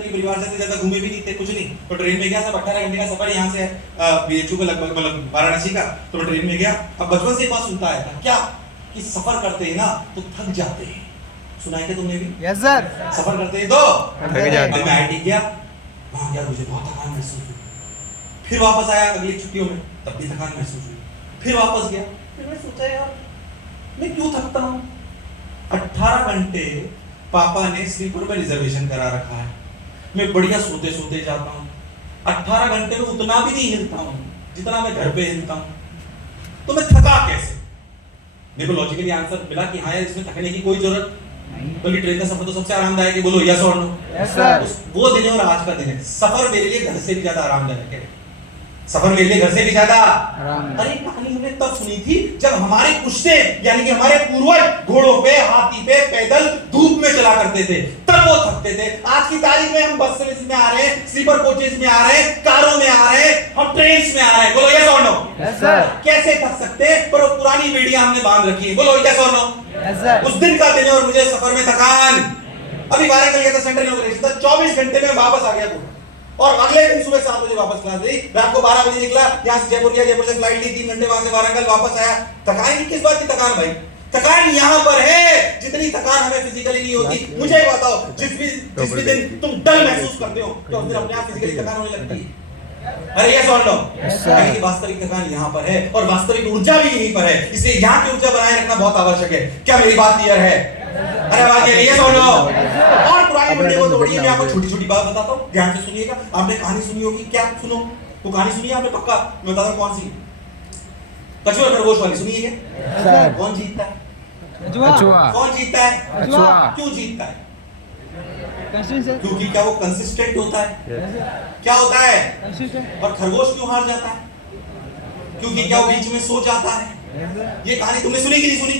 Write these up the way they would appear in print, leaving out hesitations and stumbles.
कभी परिवार से ज्यादा घूमे भी नहीं थे, कुछ नहीं। तो ट्रेन में गया, सब 18 घंटे का सफर यहाँ से बीएचयू का लगभग, मतलब वाराणसी का। तो मैं ट्रेन में गया। अब बचपन से एक बात सुनता आया था, क्या कि सफर करते हैं ना तो थक जाते हैं। सुना है क्या तुमने भी? Yes sir. सफर करते हैं तो थक जाते हैं। मैं आईटी गया, वहां गया, मुझे बहुत थकान महसूस हुई। फिर वापस आया अगली छुट्टियों में, तब भी थकान महसूस हुई। फिर वापस गया, फिर मैं सोचा यार मैं क्यों थकता हूँ। 18 घंटे पापा ने स्लीपर में रिजर्वेशन करा रखा है, मैं बढ़िया सोते सोते जाता हूँ। 18 घंटे में उतना भी नहीं हिलता हूँ जितना मैं घर पे हिलता हूँ, तो मैं थका कैसे? मेरे को लॉजिकली आंसर मिला कि हाँ यार, इसमें थकने की कोई जरूरत नहीं, बल्कि ट्रेन का सफर तो सबसे आरामदायक है। बोलो यस और नो? Yes sir. वो दिन है और आज का दिन है। सफर मेरे लिए घर से भी ज्यादा आरामदायक है। सफर मेरे लिए घर से भी ज्यादा अरे कहानी हमने तब सुनी थी जब हमारे पुश्ते यानी कि हमारे पूर्वज घोड़ों पे, हाथी पे, पैदल धूप में चला करते थे, तब वो थकते थे। आज की तारीख में हम बस सर्विस में आ रहे हैं, स्लीपर कोचेस में आ रहे हैं, कारों में आ रहे हैं, हम ट्रेन में आ रहे हैं। बोलो यस और नो? Yes sir. कैसे थक सकते हैं? पर वो पुरानी बेड़ियां हमने बांध रखी है। बोलो यस और नो? Yes sir. उस दिन का दिन है और मुझे सफर में थकान। अभी वारंगल गया था, सेंट्रल इनॉग्रेशन था, 24 घंटे में वापस आ गया और अगले दिन सुबह 7 बजे वापस क्लास ली। रात को 12 बजे निकला, यहाँ से जयपुर गया, जयपुर से फ्लाइट ली, 3 घंटे वहां से वारंगल वापस आया। थकान की किस बात की थकान भाई? थकान यहाँ पर है जितनी थकान हमें फिजिकली नहीं होती। मुझे बताओ, जिस भी दिन तुम डल महसूस करते हो तो उस दिन अपने आप फिजिकली थकान होने लगती है। अरे यस और नो? यानी वास्तविक थकान यहाँ पर है और वास्तविक ऊर्जा भी यहीं पर है, इसलिए यहाँ की ऊर्जा बनाए रखना बहुत आवश्यक है। क्या मेरी बात क्लियर है? अरे आवाज आ रही है? सुनो। और पुरानी मंडे को तोड़िए। मैं आपको छोटी छोटी बात बताता हूँ, ध्यान से सुनिएगा। आपने कहानी सुनी होगी, क्या सुनो, वो कहानी सुनी है आपने पक्का? मैं बताता हूँ कौन सी, कछुआ और खरगोश वाली सुनी है क्या? कौन जीतता है? कछुआ। कौन जीतता है? कछुआ। क्यों जीतता है? क्योंकि क्या वो कंसिस्टेंट होता है? क्या होता है? और खरगोश क्यों हार जाता है? क्योंकि क्या वो बीच में सो जाता है? ये कहानी तुमने सुनी कि नहीं सुनी?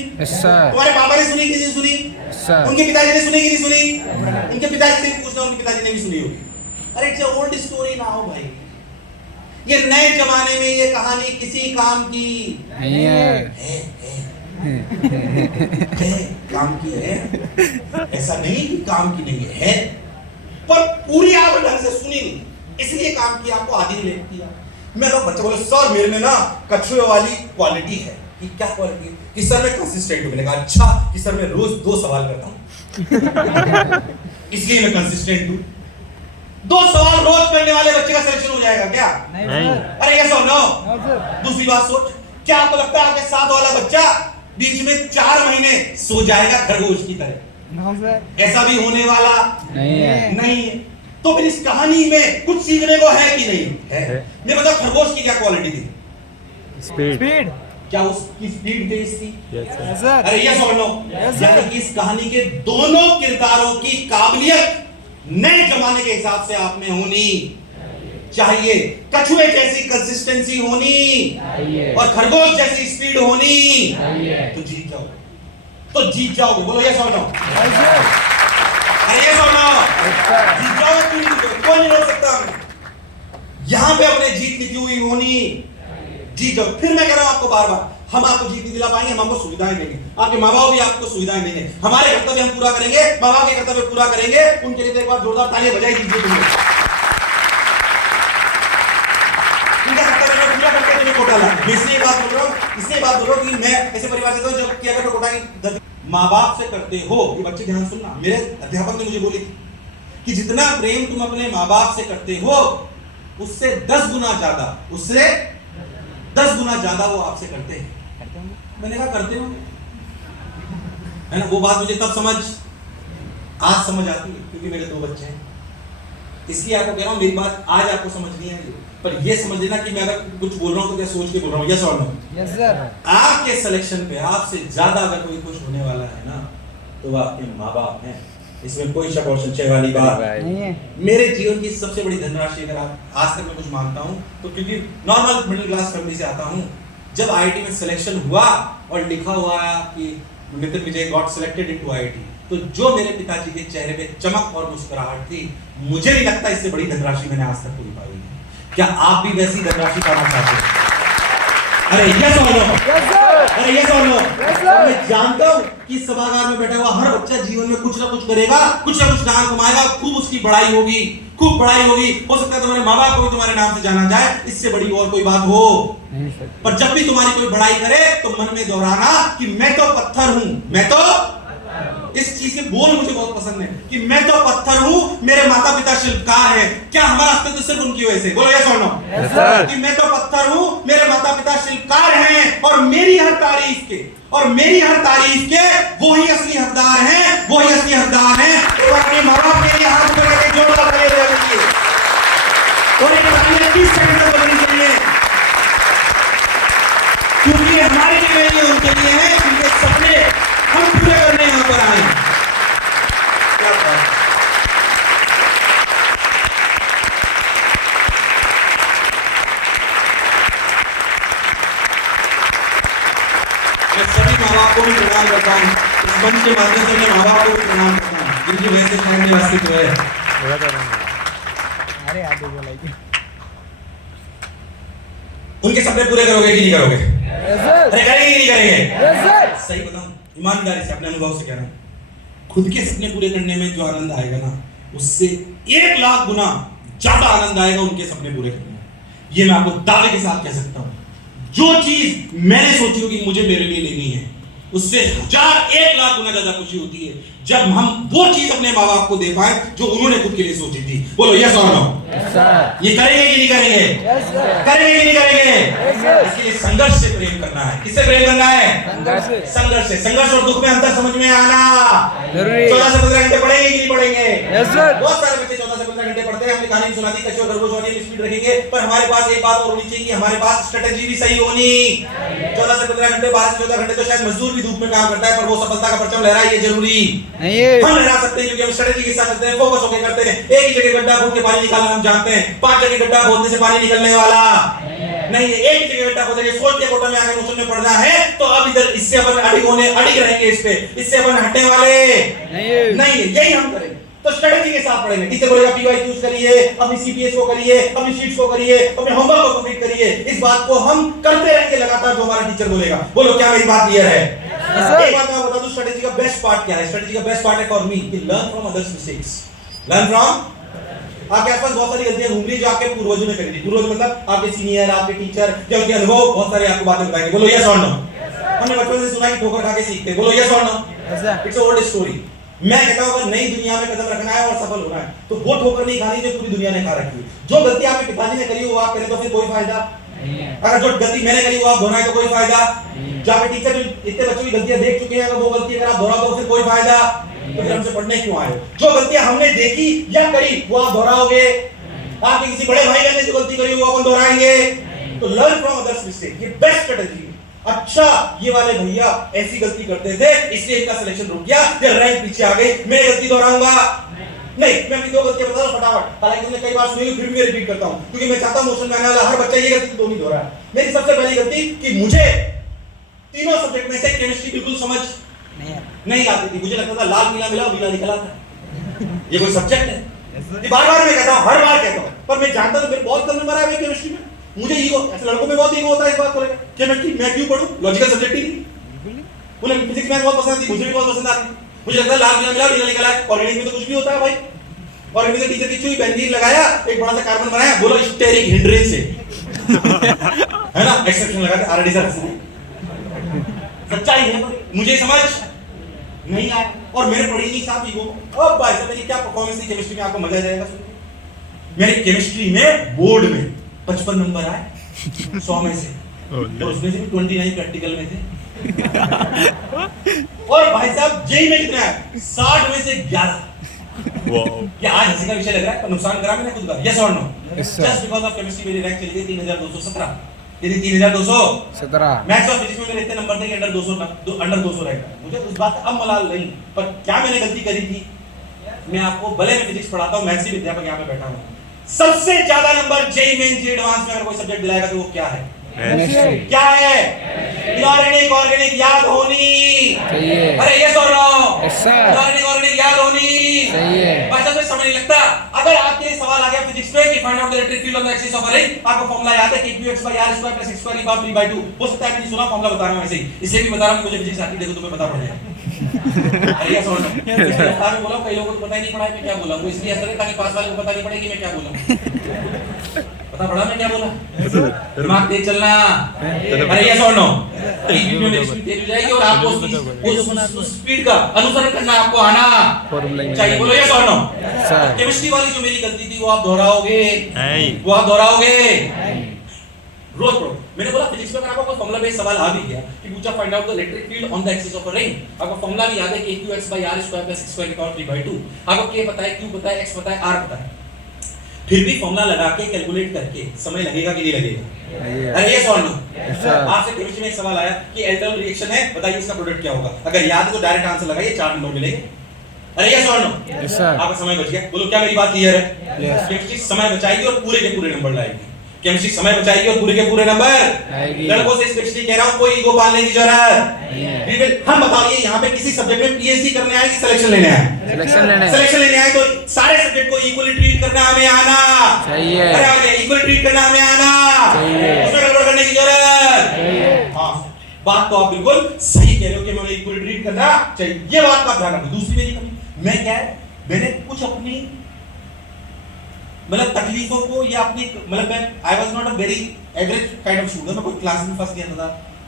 तुम्हारे पापा ने सुनी कि नहीं सुनी? उनके पिताजी ने सुनी कि नहीं सुनी? उनके पिताजी से पूछना, उनके पिताजी ने भी सुनी होगी। अरे इट्स ओल्ड स्टोरी ना हो भाई, ये नए जमाने में ये कहानी किसी काम की नहीं है। काम की है, ऐसा नहीं कि काम की नहीं है, पर पूरी आप ढंग से सुनी नहीं, इसलिए काम की आपको आधी नहीं लगती है। मैं लोग बच्चे बोले सर मेरे में ना कछुए वाली क्वालिटी है। कि क्या क्वालिटी? कि सर मैं कंसिस्टेंट हूं। मैंने कहा अच्छा, कि सर मैं रोज 2 सवाल करता हूं इसलिए मैं कंसिस्टेंट हूं। 2 सवाल रोज करने वाले बच्चे का सिलेक्शन हो जाएगा क्या? नहीं। अरे यस और नो? दूसरी बात सोच, क्या आपको लगता है आपके साथ वाला बच्चा बीच में 4 महीने सो जाएगा खरगोश की तरह? ऐसा भी होने वाला नहीं है। तो फिर इस कहानी में कुछ सीखने को है कि नहीं है? मैं बता, खरगोश की क्या क्वालिटी थी? स्पीड। क्या उसकी स्पीड तेज थी? Yes sir. अरे यस और नो? यानी कि इस कहानी के दोनों किरदारों की काबिलियत नए जमाने के हिसाब से आप में होनी चाहिए। कछुए जैसी कंसिस्टेंसी होनी और खरगोश जैसी स्पीड होनी, तो जीत जाओगे। जीत जाओगे। बोलो यस और नो? अरे यस और नो? जीत जाओगे। कोई नहीं रोक सकता। यहां पे अपने जीत लिखी हुई होनी, जीत जाओ। फिर मैं कह रहा हूं आपको बार बार, हम आपको जीत नहीं दिला पाएंगे, हम आपको सुविधाएं देंगे, आपके माँ बाप भी आपको सुविधाएं देंगे, हमारे कर्तव्य हम पूरा करेंगे, माँ बाप के कर्तव्य पूरा करेंगे। उनके लिए एक बार जोरदार तालियां बजाई दीजिए। तुमने उनका कर्तव्य पूरा करके तुम्हें कोटा ला। इसलिए बात बोल रहा हूं कि मैं ऐसे परिवार से हूं जब कि अगर कोटा की माँ बाप से करते हो, ये बच्चे ध्यान सुनना, मेरे अध्यापक ने मुझे बोली थी कि जितना प्रेम तुम अपने माँ बाप से करते हो उससे 10 गुना ज्यादा वो आपसे करते हैं। मैंने कहा करते हो, है ना? वो बात मुझे तब आज समझ आती है क्योंकि मेरे 2 बच्चे हैं। इसलिए आपको कह रहा हूं, मेरी बात आज आपको समझ नहीं आई, पर ये समझ लेना कि मैं अगर कुछ बोल रहा हूं तो क्या सोच के बोल रहा हूं। यस और नो? Yes sir. आपके सिलेक्शन पे आपसे ज्यादा अगर कोई खुश होने वाला है ना, तो वो आपके माँ बाप हैं। इसमें कोई शक और संशय वाली बात नहीं है। मेरे जीवन की सबसे बड़ी धनराशि अगर आज तक मैं कुछ मांगता हूं तो क्योंकि नॉर्मल मिडिल क्लास फैमिली से आता हूं, जब आईआईटी में सिलेक्शन हुआ और लिखा हुआ कि नितिन विजय गॉट सिलेक्टेड इनटू आईआईटी, तो जो मेरे पिताजी के चेहरे पे चमक और मुस्कुराहट थी, मुझे नहीं लगता इससे बड़ी धनराशि मैंने आज तक पूरी पाई है। क्या आप भी वैसी धनराशि पाना चाहते हैं? अरे यस और नो, Yes, sir. अरे यस और नो। Yes, sir. मैं जानता हूँ कि सभागार में बैठा हुआ हर बच्चा जीवन में कुछ ना कुछ करेगा, कुछ ना कुछ नाम कमाएगा, खूब उसकी पढ़ाई होगी, खूब पढ़ाई होगी। हो सकता है तुम्हारे माँ बाप को भी तुम्हारे नाम से जाना जाए, इससे बड़ी और कोई बात हो। नहीं सर। पर जब भी तुम्हारी कोई बड़ाई करे तो मन में दोहराना कि मैं तो पत्थर हूं, मैं तो, इस चीज के बोल मुझे बहुत पसंद है कि मैं तो पत्थर हूं, मेरे माता पिता शिल्पकार हैं। क्या हमारा अस्तित्व सिर्फ उनकी वजह से? बोलो यस और नो। Yes, sir. कि मैं तो पत्थर हूं, मेरे माता पिता शिल्पकार हैं, और मेरी हर तारीफ के, और मेरी हर तारीफ के वो ही असली हकदार हैं, वो ही असली हकदार हैं। तो अपने माँ बाप के लिए हाथ ऊपर करके जोरदार ताली बजाइए और एक ताली 30 सेकंड तक बजनी चाहिए, क्योंकि हमारे लिए नहीं, उनके लिए है, उनके सपने हम पूरे करने यहाँ पर आए। क्या बात है। मैं सभी माँ बाप को भी प्रणाम करता हूँ, इस मंच के माध्यम से मैं माँ बाप को भी प्रणाम करता हूँ जिनकी वजह से शायद मेरा अस्तित्व है। अरे आगे बोलाइए। उनके सपने पूरे करोगे कि नहीं करोगे? Yes, sir. अरे करेंगे कि नहीं करेंगे? Yes, sir. सही बताऊं, ईमानदारी से अपने अनुभव से कह रहा हूं, खुद के सपने पूरे करने में जो आनंद आएगा ना, उससे 1 लाख गुना ज्यादा आनंद आएगा उनके सपने पूरे करने में। ये मैं आपको दावे के साथ कह सकता हूं। जो चीज मैंने सोची होगी मुझे मेरे लिए लेनी है, उससे 1 लाख गुना ज्यादा खुशी होती है जब हम वो चीज अपने माँ बाप को दे पाए जो उन्होंने खुद के लिए सोची थी। बोलो यस और नो। Yes, sir. ये करेंगे कि नहीं करेंगे? Yes, sir. करेंगे कि नहीं करेंगे? Yes, sir. इसके लिए संघर्ष से प्रेम करना है। किससे प्रेम करना है? संघर्ष से। संघर्ष से। संघर्ष और दुख में अंतर समझ में आना जरूरी। 14 से 15 घंटे पढ़ेंगे कि नहीं पढ़ेंगे? Yes, sir. बहुत सारे बच्चे 14 से 15 घंटे पढ़ते हैं। हमने कहानी सुना दी, कच्चे और खरगोश स्पीड रखेंगे, पर हमारे पास एक बात और होनी चाहिए कि हमारे पास स्ट्रेटेजी भी सही होनी। 14 से 15 घंटे, 12 से 14 घंटे तो शायद मजदूर भी धूप में काम करता है, पर वो सफलता का परचम लहराए, ये जरूरी नहीं है। हम लहरा सकते हैं क्योंकि हम स्ट्रेटेजी के साथ चलते हैं, फोकस होकर करते हैं। एक ही जगह गड्ढा खोद के पानी निकालना हम जानते हैं, 5 जगह गड्ढा खोदने से पानी निकलने वाला नहीं है। एक जगह गड्ढा खोदेंगे, सोच के कोटा में आके मोशन में पड़ना है तो अब इधर इससे अपन अड़िग रहेंगे, इस पे इससे अपन हटने वाले नहीं है। यही हम करेंगे तो स्ट्रेटेजी के साथ पढ़ेंगे। टीचर बोलेगा पीवाई यूज करिए, अपनी सीपीएस को करिए, अपनी शीट्स को करिए, अपने होमवर्क को कंप्लीट करिए। इस बात को हम करते रहेंगे लगातार जो हमारा टीचर बोलेगा। बोलो क्या मेरी बात क्लियर है? एक बात मैं बता दूं, स्ट्रेटेजी का बेस्ट पार्ट क्या है? स्ट्रेटेजी का बेस्ट पार्ट है फॉर मी कि learn from others mistakes. Learn from, आपके आसपास बहुत सारी गलतियां घूम रही जो आपके पूर्वजों ने करी थी। पूर्वज मतलब आपके सीनियर, आपके टीचर, या उनके अनुभव बहुत सारे आपको बातें बताएंगे। बोलो यस और नो। हमने बचपन से सुना है कि ठोकर खा के सीखते। बोलो यस और no. It's a old story. मैं कहता हूं अगर नई दुनिया में कदम रखना है और सफल होना है तो वो ठोकर नहीं खानी जो पूरी दुनिया ने खा रखी है। जो गलती आपके पिताजी ने करी वो आप करें तो फिर कोई फायदा। अगर जो गलती मैंने करी वो आप दोहराएं तो कोई फायदा। जो आपके टीचर इतने बच्चों की गलतियां देख चुके हैं, अगर वो गलती अगर आप दोहराओ तो फिर कोई फायदा। तो फिर हमसे पढ़ने क्यों आए? जो गलतियां हमने देखी या करी वो आप दोहराओगे। आपके किसी बड़े भाई ने जो गलती करी वो अपन दोहराएंगे। तो लर्न फ्रॉम अदर्स मिस्टेक, ये बेस्ट स्ट्रेटजी है। अच्छा ये वाले भैया ऐसी गलती करते थे इसलिए इनका सिलेक्शन रुक गया या रैंक पीछे आ गई, मैं गलती दोहराऊंगा नहीं। मैं अपनी 2 गलतियां बता रहा हूं फटाफट, हालांकि तुमने कई बार सुनी फिर भी मैं रिपीट करता हूं क्योंकि मैं चाहता हूं मोशन में आने वाला हर बच्चा ये गलती तो नहीं दोहराए। मेरी सबसे पहली गलती कि मुझे तीनों सब्जेक्ट में से केमिस्ट्री बिल्कुल समझ नहीं आती थी। मुझे लगता था लाल नीला मिला नीला निकला था, ये कोई सब्जेक्ट है? बार-बार मैं कहता हूं, हर बार कहता हूं, पर मैं जानता हूं मेरे बहुत कम नंबर आए केमिस्ट्री में। मुझे ईगो, ऐसे लड़कों में बहुत ईगो होता है इस बात को लेकर, केमिस्ट्री मैं क्यों पढूं, लॉजिकल सब्जेक्ट ही नहीं। उन्हें फिजिक्स में बहुत पसंद थी, मुझे भी बहुत पसंद आती। मुझे लगता है लाल नीला मिला नीला निकला है। ऑर्गेनिक में तो कुछ भी होता है भाई। ऑर्गेनिक में टीचर की चुई बेंजीन लगाया, एक बड़ा सा कार्बन बनाया, बोलो स्टेरिक हिंड्रेंस है है ना, एक्सेप्शन लगा के आरडी सर सच्चाई है। मुझे समझ नहीं आया और मैंने पढ़ी नहीं साहब ईगो। अब भाई साहब मेरी क्या परफॉर्मेंस थी केमिस्ट्री में, आपको मजा आ जाएगा सुन के। मेरे केमिस्ट्री में बोर्ड में 55 नंबर आए 100 में से, तो उसमें से भी 29 प्रैक्टिकल में थे। और भाई साहब जेई में कितना है? 60 में से 11। क्या आज हंसी का विषय लग रहा है पर नुकसान करा मैंने खुद का? यस और no? Just because of chemistry मेरी रैंक चली गई 3217। यदि 3217 मैथ्स और फिजिक्स में मेरे इतने नंबर थे कि अंडर 200 रैंक। मुझे उस बात का अब मलाल नहीं, पर क्या मैंने गलती करी थी? मैं आपको भले मैं फिजिक्स पढ़ाता हूं, मैथ्स भी अध्यापक यहां पे बैठा हूं, सबसे ज्यादा नंबर जेईई मेन जी एडवांस में अगर कोई सब्जेक्ट दिलाएगा तो वो क्या है? क्या है? इनऑर्गेनिक ऑर्गेनिक याद होनी चाहिए। अरे यस और नो? इनऑर्गेनिक ऑर्गेनिक याद होनी चाहिए। भाषा में समझ नहीं लगता। अगर आपके लिए सवाल आ गया फिजिक्स में कि find out the electric field on the axis of a ring, आपको फार्मूला याद है कि qx/r² + x² की पावर 3/2। हो सकता है नहीं सुना, फार्मूला बता रहा हूं ऐसे ही, इसलिए भी बता रहा हूं कि मुझे फिजिक्स आती, देखो तुम्हें पता पड़ेगा। अरे ये सुन, मैं बोला कई लोगों को पता ही नहीं पड़ा है मैं क्या बोला, वो इसलिए ऐसा ताकि पास वाले को पता नहीं पड़े कि मैं क्या बोला। पता पड़ा मैं क्या बोला? दिमाग तेज चलना। अरे ये सुन लो, वीडियो में स्पीड तेज हो जाएगी और आपको उस स्पीड का अनुसरण करना, आपको आना चाहिए। बोलो ये सुन लो, केमिस्ट्री वाली जो मेरी गलती थी वो आप दोहराओगे, वो आप दोहराओगे रोज पढ़ो। मैंने बोला फिजिक्स में अगर आपको कोई फार्मूला बेस्ड सवाल आ भी गया कि पूछा find out the electric field on the axis of a ring, आपको फार्मूला भी याद है कि qx/r² + x² की पावर 3/2। आपको k पता है, q पता है, x पता है, r पता है, फिर भी फार्मूला लगा के कैलकुलेट करके समय लगेगा कि नहीं लगेगा? अरे ये सॉल्व लो। आपसे केमिस्ट्री में एक सवाल आया कि एल्डल रिएक्शन है, बताइए इसका प्रोडक्ट क्या होगा? अगर याद है तो डायरेक्ट आंसर लगाइए, 4 नंबर मिलेंगे। अरे ये सॉल्व लो। आपका समय बच गया। बोलो क्या मेरी बात क्लियर है? केमिस्ट्री समय बचाएगी और पूरे के पूरे नंबर लाएगी। केमिस्ट्री समय बचाएगी और पूरे के पूरे नंबर लड़कों से स्पेशली कह रहा हूं, कोई ईगो पालने की जरूरत नहीं। हम बताइए यहाँ पे किसी सब्जेक्ट में पीएचडी करने आए कि सिलेक्शन लेने आए? सिलेक्शन लेने आए तो सारे सब्जेक्ट को इक्वली ट्रीट करना हमें आना चाहिए। अरे आगे इक्वली ट्रीट करना हमें आना चाहिए, उसमें गड़बड़ करने की जरूरत। हाँ, बात तो आप बिल्कुल सही कह रहे हो कि हमें इक्वली ट्रीट करना चाहिए, ये बात का ध्यान रखो। दूसरी मेरी कमी, मैं क्या है, मैंने कुछ अपनी मतलब तकलीफों को या अपनी मतलब मैं I was not a very average kind of student. मैं कोई क्लास में फर्स्ट नहीं आता था,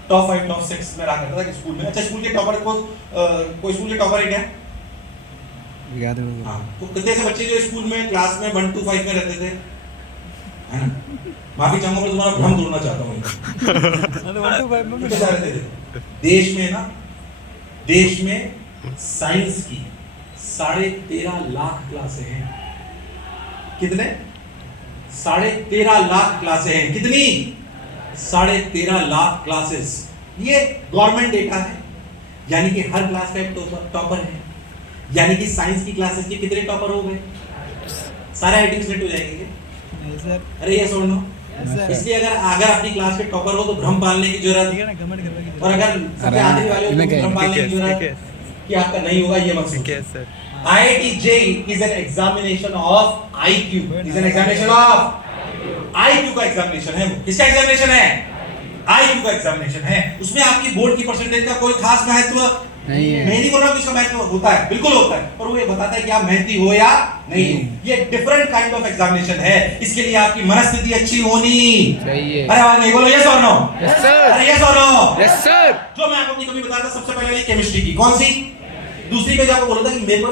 टॉप 5 टॉप 6 में रहा करता था कि स्कूल में। अच्छा, स्कूल के टॉपर को कोई स्कूल के टॉपर है क्या? याद है। हां, तो कितने से बच्चे जो स्कूल में क्लास में 1 to 5 में रहते थे, है ना? माफी चाहूंगा पर तुम्हारा भ्रम तोड़ना चाहता हूं। 1 to 5 में कितने रहते थे? देश में ना, देश में साइंस की 13.5 लाख क्लासें हैं। कितने? 13.5 लाख क्लासें हैं। कितनी? 13.5 लाख क्लासेस। ये गवर्नमेंट डेटा है, यानी कि हर क्लास का एक टॉपर है। यानी कि साइंस की क्लासेस के कितने टॉपर हो गए? सारे आइटम्स सेट हो जाएंगे। अरे ये सुन लो, इसलिए अगर अपनी क्लास के टॉपर हो तो भ्रम पालने की जरूरत है, और अगर सबसे आखिरी वाले हो तो भ्रम पालने की जरूरत कि आपका नहीं होगा, ये मत सोचो। IIT JEE is an examination of IQ. Is an examination of IQ का एग्जामिनेशन है वो। किसका एग्जामिनेशन है? IQ का एग्जामिनेशन है। उसमें आपकी बोर्ड की परसेंटेज का कोई खास महत्व नहीं है। मैं नहीं बोल रहा हूँ कि इसका महत्व होता है, बिल्कुल होता है, पर वो ये बताता है कि आप मेहनती हो या नहीं हो। ये डिफरेंट काइंड ऑफ एग्जामिनेशन है। इसके लिए आपकी मनस्थिति अच्छी होनी चाहिए। अरे आवाज नहीं, बोलो यस और नो? Yes sir. अरे यस और नो? Yes sir. जो मैं आपको अपनी कमी बताता, सबसे पहले केमिस्ट्री की कौन सी, दूसरी पे जो आपको बोला था कि मेरे